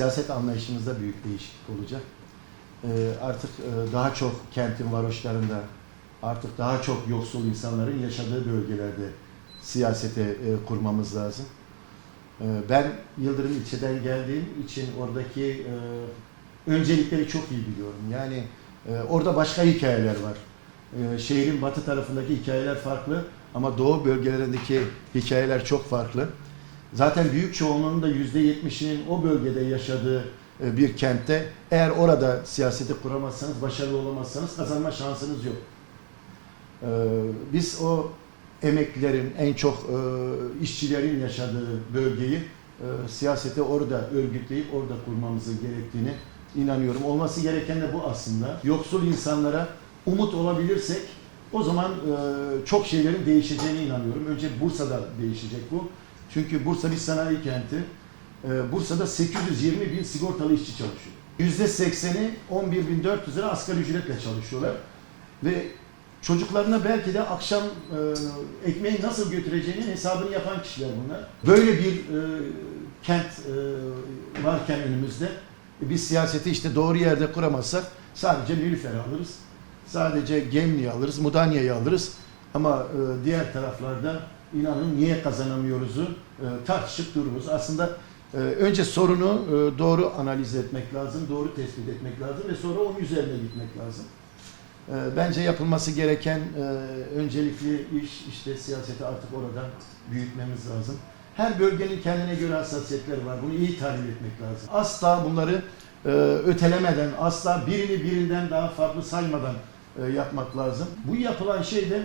siyaset anlayışımızda büyük değişiklik olacak. E, artık e, daha çok kentin varoşlarında, artık daha çok yoksul insanların yaşadığı bölgelerde siyasete e, kurmamız lazım. E, ben Yıldırım ilçeden geldiğim için oradaki e, öncelikleri çok iyi biliyorum. Yani e, orada başka hikayeler var. E, şehrin batı tarafındaki hikayeler farklı ama doğu bölgelerindeki hikayeler çok farklı. Zaten büyük çoğunluğunun da %70'inin o bölgede yaşadığı e, bir kentte eğer orada siyaseti kuramazsanız, başarılı olamazsanız kazanma şansınız yok. E, Biz o emeklilerin, en çok e, işçilerin yaşadığı bölgeyi siyasete orada örgütleyip orada kurmamızın gerektiğini inanıyorum. Olması gereken de bu aslında. Yoksul insanlara umut olabilirsek o zaman çok şeylerin değişeceğine inanıyorum. Önce Bursa'da değişecek bu. Çünkü Bursa bir sanayi kenti. E, Bursa'da 820 bin sigortalı işçi çalışıyor. %80'i 11.400 lira asgari ücretle çalışıyorlar. Ve çocuklarına belki de akşam e, ekmeği nasıl götüreceğinin hesabını yapan kişiler bunlar. Böyle bir e, kent e, varken önümüzde e, biz siyaseti işte doğru yerde kuramazsak sadece Nilüfer'i alırız. Sadece Gemli'yi alırız, Mudanya'yı alırız. Ama e, diğer taraflarda inanın niye kazanamıyoruzu e, tartışıp dururuz. Aslında e, önce sorunu e, doğru analiz etmek lazım, doğru tespit etmek lazım ve sonra onun üzerine gitmek lazım. E, Bence yapılması gereken e, öncelikli iş işte siyaseti artık oradan büyütmemiz lazım. Her bölgenin kendine göre hassasiyetleri var. Bunu iyi tahlil etmek lazım. Asla bunları e, ötelemeden, asla birini birinden daha farklı saymadan e, yapmak lazım. Bu yapılan şey de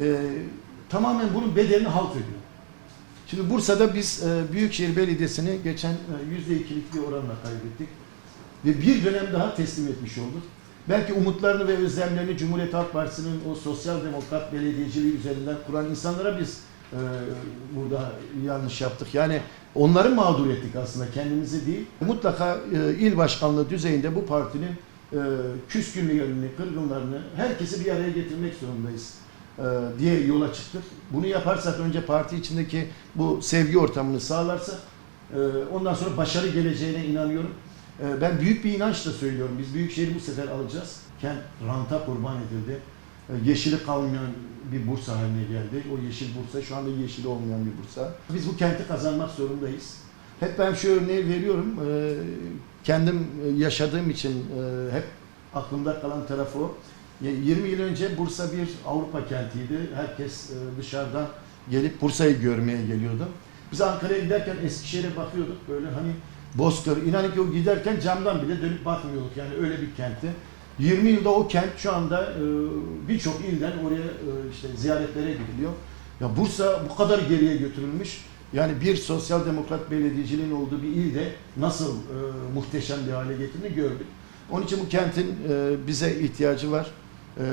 e, tamamen bunun bedelini halk ödüyor. Şimdi Bursa'da biz e, Büyükşehir Belediyesi'ni geçen e, %2'lik bir oranla kaybettik. Ve bir dönem daha teslim etmiş olduk. Belki umutlarını ve özlemlerini Cumhuriyet Halk Partisi'nin o sosyal demokrat belediyeciliği üzerinden kuran insanlara biz e, burada yanlış yaptık. Yani onları mağdur ettik aslında kendimizi değil. Mutlaka e, il başkanlığı düzeyinde bu partinin e, küskünlüğünü, kırgınlarını herkesi bir araya getirmek zorundayız diye yola çıktık. Bunu yaparsak önce parti içindeki bu sevgi ortamını sağlarsak e, ondan sonra başarı geleceğine inanıyorum. E, Ben büyük bir inançla söylüyorum. Biz Büyükşehir'i bu sefer alacağız. Kent ranta kurban edildi. E, Yeşili kalmayan bir Bursa haline geldi. O yeşil Bursa şu anda yeşili olmayan bir Bursa. Biz bu kenti kazanmak zorundayız. Hep ben şu örneği veriyorum. E, Kendim yaşadığım için e, hep aklımda kalan tarafı o. Ya 20 yıl önce Bursa bir Avrupa kentiydi. Herkes e, dışarıdan gelip Bursa'yı görmeye geliyordu. Biz Ankara'ya giderken Eskişehir'e bakıyorduk böyle hani Bozkır. İnanın ki o giderken camdan bile dönüp bakmıyorduk. Yani öyle bir kentti. 20 yılda o kent şu anda e, birçok ilden oraya e, işte ziyaretlere gidiliyor. Ya Bursa bu kadar geriye götürülmüş. Yani bir sosyal demokrat belediyeciliğin olduğu bir ilde nasıl muhteşem bir hale getirildiğini gördük. Onun için bu kentin bize ihtiyacı var. E,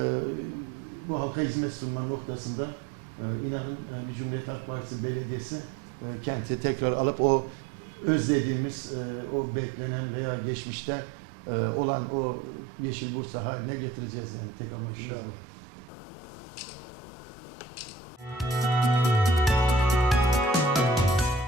bu halka hizmet sunma noktasında e, inanın e, Cumhuriyet Halk Partisi belediyesi e, kenti tekrar alıp o özlediğimiz, e, o beklenen veya geçmişte e, olan o Yeşil Bursa haline getireceğiz yani tek amacımız bu.